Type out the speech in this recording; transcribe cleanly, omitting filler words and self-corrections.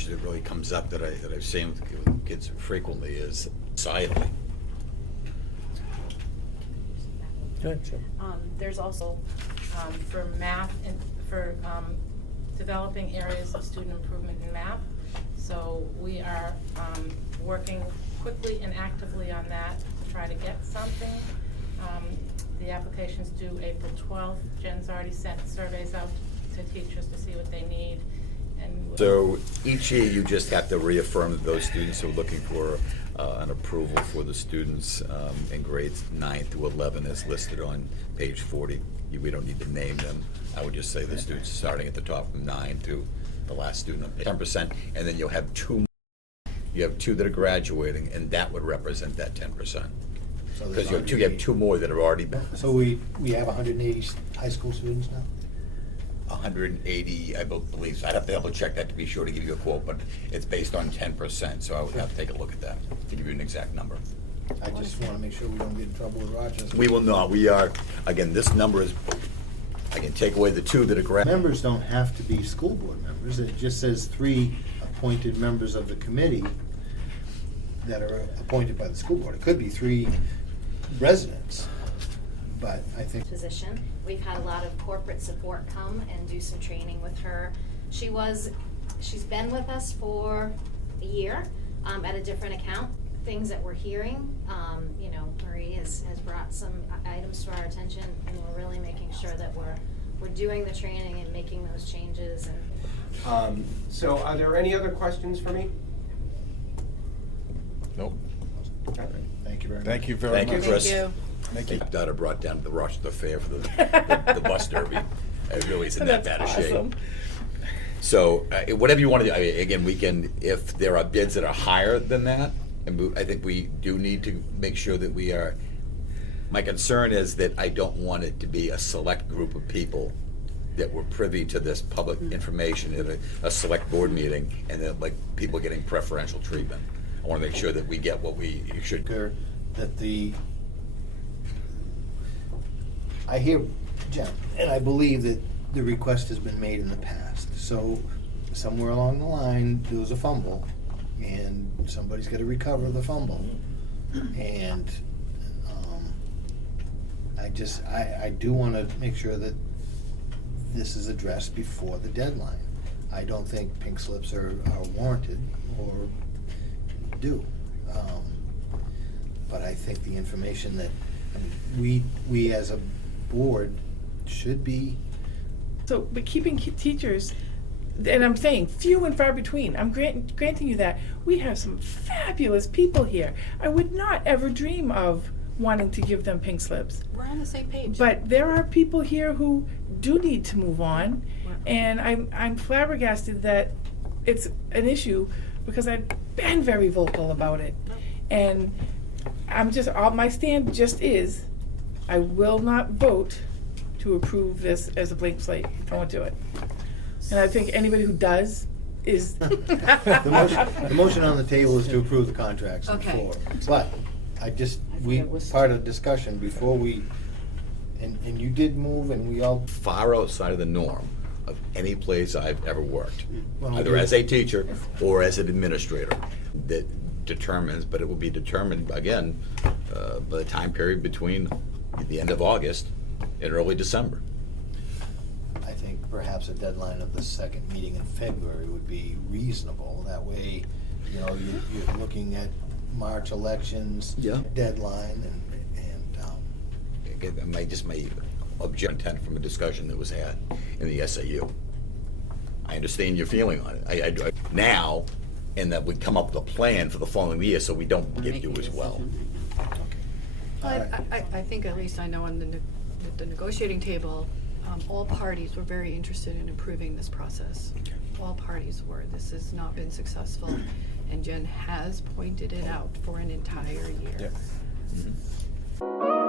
issue that really comes up that I've seen with kids frequently is societally. Good, Jim. There's also, for math and for developing areas of student improvement in math. So we are working quickly and actively on that to try to get something. The application's due April 12th. Jen's already sent surveys out to teachers to see what they need. And So each year you just have to reaffirm that those students are looking for an approval for the students in grades 9 through 11 as listed on page 40. We don't need to name them. I would just say the students starting at the top from 9 to the last student on 10%, and then you'll have two. You have two that are graduating, and that would represent that 10%. Because you have two more that have already been. So we have 180 high school students now? 180, I believe. So I'd have to double check that to be sure to give you a quote, but it's based on 10%, so I would have to take a look at that to give you an exact number. I just want to make sure we don't get in trouble with Rochester. We will not. We are, again, this number is, I can take away the two that are graduating. Members don't have to be school board members. It just says 3 appointed members of the committee that are appointed by the school board. It could be 3 residents, but I think. Position. We've had a lot of corporate support come and do some training with her. She's been with us for a year at a different account. Things that we're hearing, you know, Marie has brought some items to our attention, and we're really making sure that we're doing the training and making those changes. And so are there any other questions for me? Nope. Okay. Thank you very much. Thank you very much. Thank you, Chris. Thank you. Thank you. Daughter brought down the Rochester Fair for the bus derby. It really isn't that bad a shape. Awesome. So whatever you want to do, again, we can, if there are bids that are higher than that, and I think we do need to make sure that we are, my concern is that I don't want it to be a select group of people that were privy to this public information at a select board meeting, and then like people getting preferential treatment. I want to make sure that we get what we should. That I hear, Jen, and I believe that the request has been made in the past. So somewhere along the line, there was a fumble, and somebody's got to recover the fumble. And I do want to make sure that this is addressed before the deadline. I don't think pink slips are warranted or due. But I think the information that we as a board should be. So, but keeping teachers, and I'm saying few and far between, I'm granting you that. We have some fabulous people here. I would not ever dream of wanting to give them pink slips. We're on the same page. But there are people here who do need to move on, and I'm flabbergasted that it's an issue because I've been very vocal about it. And my stand just is, I will not vote to approve this as a blank slate. I won't do it. And I think anybody who does is. The motion on the table is to approve the contracts on the Okay. floor. But part of discussion before we, and you did move and we all. Far outside of the norm of any place I've ever worked, Well, either as a teacher or as an administrator, that determines, but it will be determined, again, by the time period between the end of August and early December. I think perhaps a deadline of the second meeting in February would be reasonable. That way, you know, you're looking at March elections. Yeah. Deadline and Again, my objective from a discussion that was had in the SAU. I understand your feeling on it. I now, and that we come up with a plan for the following year so we don't get you as well. I think, at least I know on the negotiating table, all parties were very interested in improving this process. All parties were. This has not been successful, and Jen has pointed it out for an entire year. Yep. Mhm.